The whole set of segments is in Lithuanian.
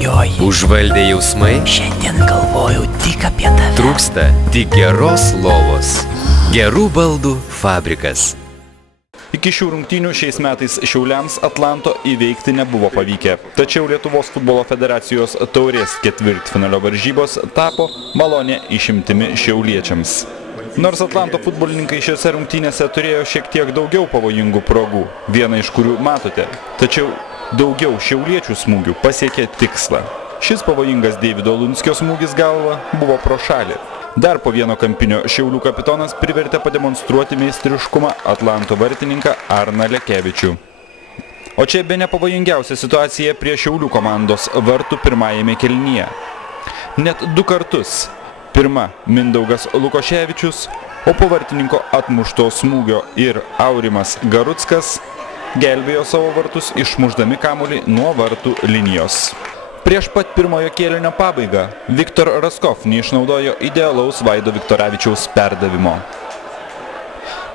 brangioji. Užvaldė jausmai? Šiandien galvojau tik apie tave. Trūksta tik geros lovos. Gerų baldų fabrikas. Iki šių rungtynių šiais metais Šiauliams Atlanto įveikti nebuvo pavykę. Tačiau Lietuvos futbolo federacijos taurės ketvirtfinalio varžybos tapo malonė išimtimi šiauliečiams. Nors Atlanto futbolininkai šiose rungtynėse turėjo šiek tiek daugiau pavojingų progų, vieną iš kurių matote, tačiau daugiau šiauliečių smūgių pasiekė tikslą. Šis pavojingas Deivido Lunskio smūgis galva buvo pro šalį. Dar po vieno kampinio Šiaulių kapitonas privertė pademonstruoti meistriškumą Atlanto vartininką Arną Lekevičių. O čia bene pavojingiausia situacija prie Šiaulių komandos vartų pirmajame kėlinyje. Net 2 kartus. Pirma Mindaugas Lukoševičius, o po vartininko atmušto smūgio ir Aurimas Garuckas gelbėjo savo vartus išmušdami kamuolį nuo vartų linijos. Prieš pat pirmojo kėlinio pabaigą Viktor Raskov neišnaudojo idealaus Vaido Viktoravičiaus perdavimo.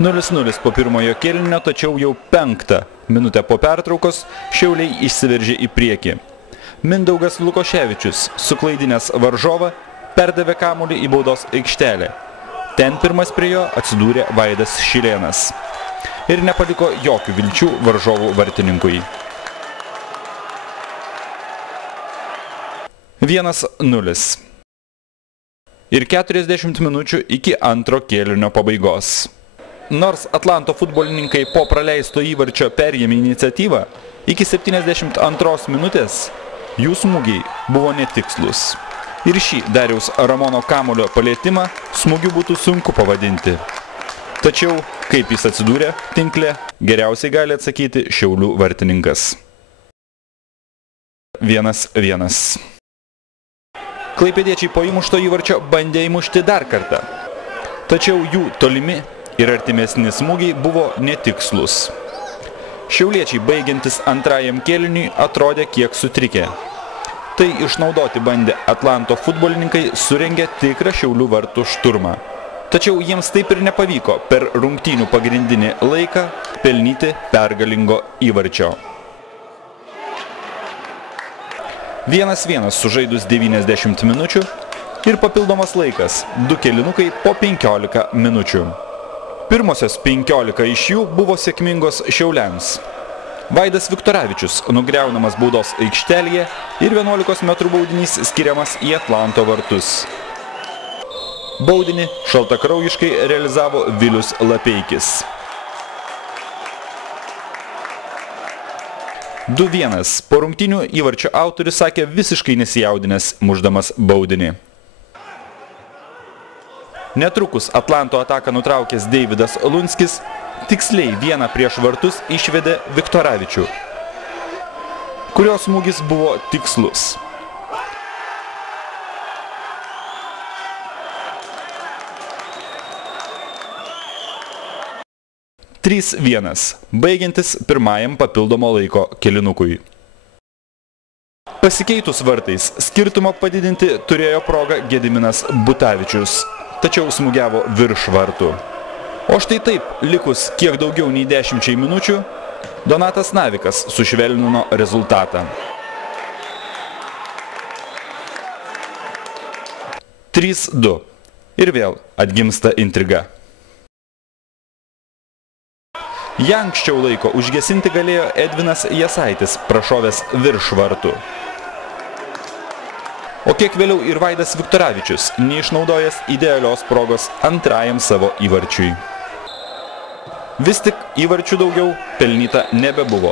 0-0 po pirmojo kėlinio, tačiau jau 5 minutę po pertraukos Šiauliai išsiveržė į priekį. Mindaugas Lukoševičius, suklaidinęs varžovą, perdavė kamuolį į baudos aikštelę. Ten pirmas prie jo atsidūrė Vaidas Šilėnas. Ir nepaliko jokių vilčių varžovų vartininkui. 1-0. Ir 40 minučių iki antro kėlinio pabaigos. Nors Atlanto futbolininkai po praleisto įvarčio perėmė iniciatyvą, iki 72 minutės jų smūgiai buvo netikslus. Ir šį Dariaus Ramono kamuolio palietimą smūgiu būtų sunku pavadinti. Tačiau, kaip jis atsidūrė tinkle, geriausiai gali atsakyti Šiaulių vartininkas. 1-1. Klaipėdiečiai po įmušto įvarčio bandė įmušti dar kartą. Tačiau jų tolimi ir artimesni smūgiai buvo netikslus. Šiauliečiai baigiantis antrajam kėliniui atrodė kiek sutrikę. Tai išnaudoti bandė Atlanto futbolininkai surengė tikrą Šiaulių vartų šturmą. Tačiau jiems taip ir nepavyko per rungtynių pagrindinį laiką pelnyti pergalingo įvarčio. 1-1 sužaidus 90 minučių ir papildomas laikas, 2 kėlinukai po 15 minučių. Pirmosios 15 iš jų buvo sėkmingos Šiauliams. Vaidas Viktoravičius nugriaunamas baudos aikštelėje ir 11 metrų baudinys skiriamas į Atlanto vartus. Baudinį šaltakraujiškai realizavo Vilius Lapeikis. 2-1. Po rungtynių įvarčio autorius sakė visiškai nesijaudinęs mušdamas baudinį. Netrukus Atlanto ataką nutraukęs Deividas Lunskis tiksliai vieną prieš vartus išvedė Viktoravičių, kurio smūgis buvo tikslus. 3-1, baigiantis pirmajam papildomo laiko kėlinukui. Pasikeitus vartais skirtumą padidinti turėjo progą Gediminas Butavičius, tačiau smūgiavo virš vartų. O štai taip, likus kiek daugiau nei 10 minučių, Donatas Navikas sušvelnino rezultatą. 3-2. Ir vėl atgimsta intriga. Ją anksčiau laiko užgesinti galėjo Edvinas Jasaitis, prašovęs virš vartų. O kiek vėliau ir Vaidas Viktoravičius, neišnaudojęs idealios progos antrajam savo įvarčiui. Vis tik įvarčių daugiau pelnyta nebebuvo.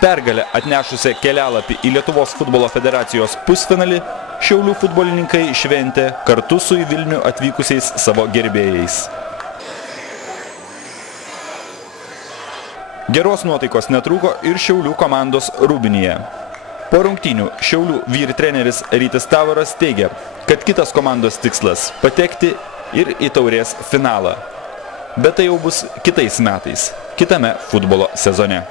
Pergalę atnešusią kelialapį į Lietuvos futbolo federacijos pusfinalį Šiaulių futbolininkai šventė kartu su į Vilnių atvykusiais savo gerbėjais. Geros nuotaikos netrūko ir Šiaulių komandos Rūbinėje. Po rungtynių Šiaulių vyr treneris Rytis Tavaras teigia, kad kitas komandos tikslas – patekti ir į taurės finalą. Bet tai jau bus kitais metais, kitame futbolo sezone.